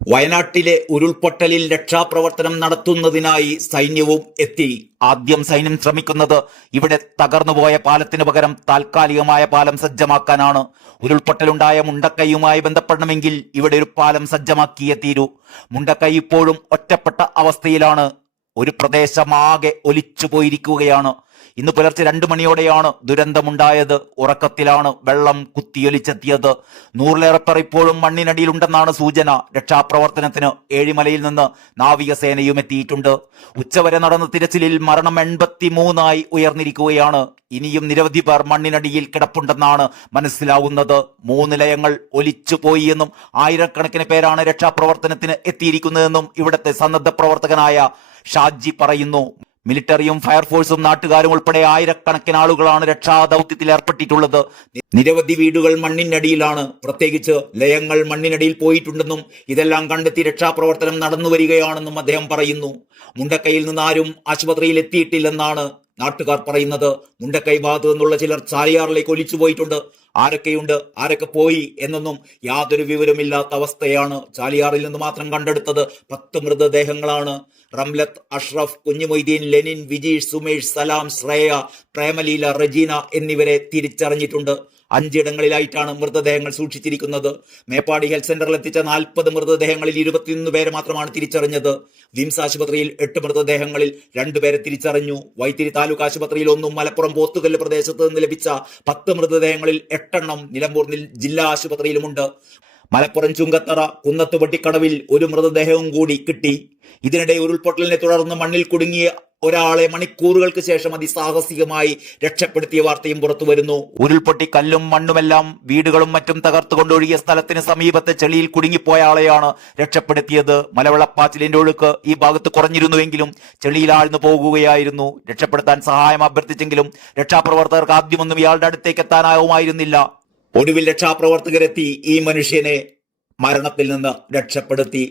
വയനാട്ടിലെ ഉരുൾപൊട്ടലിൽ രക്ഷാപ്രവർത്തനം നടത്തുന്നതിനായി സൈന്യവും എത്തി. ആദ്യം സൈന്യം ശ്രമിക്കുന്നത് ഇവിടെ തകർന്നുപോയ പാലത്തിന് പകരം താൽക്കാലികമായ പാലം സജ്ജമാക്കാനാണ്. ഉരുൾപൊട്ടലുണ്ടായ മുണ്ടക്കൈയുമായി ബന്ധപ്പെടണമെങ്കിൽ ഇവിടെ ഒരു പാലം സജ്ജമാക്കിയേ തീരൂ. മുണ്ടക്കൈ ഇപ്പോഴും ഒറ്റപ്പെട്ട അവസ്ഥയിലാണ്. ഒരു പ്രദേശമാകെ ഒലിച്ചു പോയിരിക്കുകയാണ്. ഇന്ന് പുലർച്ചെ 2 മണിയോടെയാണ് ദുരന്തമുണ്ടായത്. ഉറക്കത്തിലാണ് വെള്ളം കുത്തിയൊലിച്ചെത്തിയത്. 100-ലേറെ പേർ ഇപ്പോഴും മണ്ണിനടിയിലുണ്ടെന്നാണ് സൂചന. രക്ഷാപ്രവർത്തനത്തിന് ഏഴിമലയിൽ നിന്ന് നാവികസേനയും എത്തിയിട്ടുണ്ട്. ഉച്ചവരെ നടന്ന തിരച്ചിലിൽ മരണം 83 ഉയർന്നിരിക്കുകയാണ്. ഇനിയും നിരവധി പേർ മണ്ണിനടിയിൽ കിടപ്പുണ്ടെന്നാണ് മനസ്സിലാവുന്നത്. 3 ലയങ്ങൾ ഒലിച്ചു പോയി എന്നും ആയിരക്കണക്കിന് പേരാണ് രക്ഷാപ്രവർത്തനത്തിന് എത്തിയിരിക്കുന്നതെന്നും ഇവിടുത്തെ സന്നദ്ധ പ്രവർത്തകനായ ഷാജി പറയുന്നു. മിലിറ്ററിയും ഫയർഫോഴ്സും നാട്ടുകാരും ഉൾപ്പെടെ ആയിരക്കണക്കിന് ആളുകളാണ് രക്ഷാദൌത്യത്തിൽ ഏർപ്പെട്ടിട്ടുള്ളത്. നിരവധി വീടുകൾ മണ്ണിനടിയിലാണ്. പ്രത്യേകിച്ച് ലയങ്ങൾ മണ്ണിനടിയിൽ പോയിട്ടുണ്ടെന്നും ഇതെല്ലാം കണ്ടെത്തി രക്ഷാപ്രവർത്തനം നടന്നു വരികയാണെന്നും അദ്ദേഹം പറയുന്നു. മുണ്ടക്കൈയിൽ നിന്ന് ആരും ആശുപത്രിയിൽ എത്തിയിട്ടില്ലെന്നാണ് നാട്ടുകാർ പറയുന്നത്. മുണ്ടക്കൈ ഭാഗത്തു നിന്നുള്ള ചിലർ ചാലിയാറിലേക്ക് ഒലിച്ചു പോയിട്ടുണ്ട്. ആരൊക്കെയുണ്ട്, ആരൊക്കെ പോയി എന്നൊന്നും യാതൊരു വിവരമില്ലാത്ത അവസ്ഥയാണ്. ചാലിയാറിൽ നിന്ന് മാത്രം കണ്ടെടുത്തത് 10 മൃതദേഹങ്ങളാണ്. റംലത്ത്, അഷ്റഫ്, കുഞ്ഞുമൊയ്തീൻ, ലെനിൻ, വിജീഷ്, സുമേഷ്, സലാം, ശ്രേയ, പ്രേമലീല, റജീന എന്നിവരെ തിരിച്ചറിഞ്ഞിട്ടുണ്ട്. 5 ഇടങ്ങളിലായിട്ടാണ് മൃതദേഹങ്ങൾ സൂക്ഷിച്ചിരിക്കുന്നത്. മേപ്പാടി ഹെൽത്ത് സെന്ററിൽ എത്തിച്ച 40 മൃതദേഹങ്ങളിൽ 21 പേരെ മാത്രമാണ് തിരിച്ചറിഞ്ഞത്. വിംസ് ആശുപത്രിയിൽ 8 മൃതദേഹങ്ങളിൽ 2 പേരെ തിരിച്ചറിഞ്ഞു. വൈത്തിരി താലൂക്ക് ആശുപത്രിയിൽ 1, മലപ്പുറം പോത്തുകല്ല് പ്രദേശത്ത് നിന്ന് ലഭിച്ച 10 മൃതദേഹങ്ങളിൽ 8 എണ്ണം നിലമ്പൂർ ജില്ലാ ആശുപത്രിയിലുമുണ്ട്. മലപ്പുറം ചുങ്കത്തറ കുന്നത്തുപട്ടിക്കടവിൽ 1 മൃതദേഹവും കൂടി കിട്ടി. ഇതിനിടെ ഉരുൾപൊട്ടലിനെ തുടർന്ന് മണ്ണിൽ കുടുങ്ങിയ ഒരാളെ മണിക്കൂറുകൾക്ക് ശേഷം അതിസാഹസികമായി രക്ഷപ്പെടുത്തിയ വാർത്തയും പുറത്തു വരുന്നു. ഉരുൾപൊട്ടി കല്ലും മണ്ണുമെല്ലാം വീടുകളും മറ്റും തകർത്തുകൊണ്ടൊഴുകിയ സ്ഥലത്തിന് സമീപത്തെ ചെളിയിൽ കുടുങ്ങിപ്പോയ ആളെയാണ് രക്ഷപ്പെടുത്തിയത്. മലവെള്ളപ്പാച്ചിലിന്റെ ഒഴുക്ക് ഈ ഭാഗത്ത് കുറഞ്ഞിരുന്നുവെങ്കിലും ചെളിയിൽ ആഴ്ന്നു പോകുകയായിരുന്നു. രക്ഷപ്പെടുത്താൻ സഹായം അഭ്യർത്ഥിച്ചെങ്കിലും രക്ഷാപ്രവർത്തകർക്ക് ആദ്യമൊന്നും ഇയാളുടെ അടുത്തേക്ക് എത്താനാവുമായിരുന്നില്ല. ഒടുവിൽ രക്ഷാപ്രവർത്തകരെത്തി ഈ മനുഷ്യനെ മരണത്തിൽ നിന്ന് രക്ഷപ്പെടുത്തി.